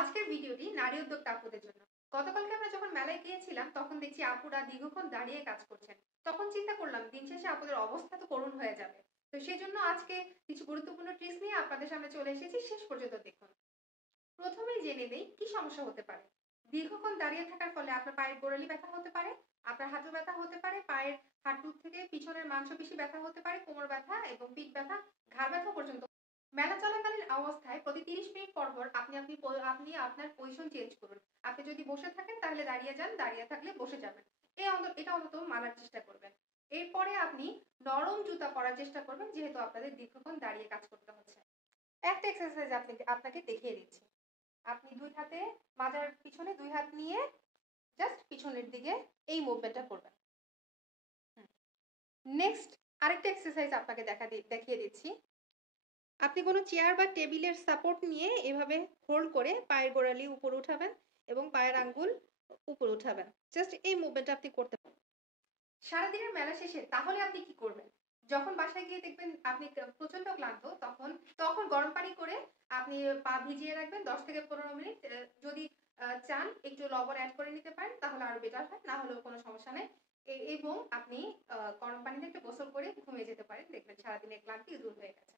আজকের ভিডিওটি নারী উদ্যোক্তা আপুদের জন্য। গতকালকে আমরা যখন মেলায় গিয়েছিলাম তখন দেখছি আপুরা দীর্ঘক্ষণ দাঁড়িয়ে কাজ করছেন। তখন চিন্তা করলাম দিন শেষে আপুদের অবস্থা তো করুণ হয়ে যাবে। তো সেজন্য আজকে কিছু গুরুত্বপূর্ণ টিপস নিয়ে আপনাদের সামনে চলে এসেছি, শেষ পর্যন্ত দেখুন। প্রথমেই জেনে নেই কি সমস্যা হতে পারে। দীর্ঘক্ষণ দাঁড়িয়ে থাকার ফলে আপনার পায়ের গোড়ালি ব্যথা হতে পারে, আপনার হাঁটু ব্যথা হতে পারে, পায়ের হাঁটু থেকে পিছনের মাংসপেশি ব্যথা হতে পারে, কোমর ব্যথা এবং পিঠ ব্যথা, ঘাড় ব্যথা পর্যন্ত। মেলা চলাকালীন অবস্থায় প্রতি 30 মিনিট পর পর আপনি আপনার পজিশন চেঞ্জ করুন। আপনি যদি বসে থাকেন তাহলে দাঁড়িয়ে যান, দাঁড়িয়ে থাকলে বসে যাবেন। এটা অন্তত মানার চেষ্টা করবেন। এরপরে আপনি নরম জুতা পরার চেষ্টা করবেন, যেহেতু আপনাদের দীর্ঘক্ষণ দাঁড়িয়ে কাজ করতে হচ্ছে। একটা এক্সারসাইজ আপনাকে দেখিয়ে দিচ্ছি। আপনি দুই হাতে মাজার পিছনে দুই হাত নিয়ে জাস্ট পিছনের দিকে এই মুভমেন্টটা করবেন। নেক্সট আরেকটা এক্সারসাইজ আপনাকে দেখিয়ে দিচ্ছি। আপনি কোনো চেয়ার বা টেবিলের সাপোর্ট নিয়ে এভাবে হোল্ড করে পায়ের গোড়ালি উপরে উঠাবেন এবং পায়ের আঙ্গুল উপরে উঠাবেন। জাস্ট এই মুভমেন্টটা আপনি করতে পারেন। সারাদিনের মেলা শেষে তাহলে আপনি কি করবেন? যখন বাসায় গিয়ে দেখবেন আপনি প্রচন্ড ক্লান্ত, তখন তখন গরম পানি করে আপনি পা ভিজিয়ে রাখবেন 10 থেকে 15 মিনিট। যদি চান একটু লবণ অ্যাড করে নিতে পারেন তাহলে আরো বেটার হয়, না হলেও কোনো সমস্যা নেই। এবং আপনি গরম পানিতে একটু গোসল করে ঘুমিয়ে যেতে পারেন, দেখবেন সারাদিনের ক্লান্তি দূর হয়ে গেছে।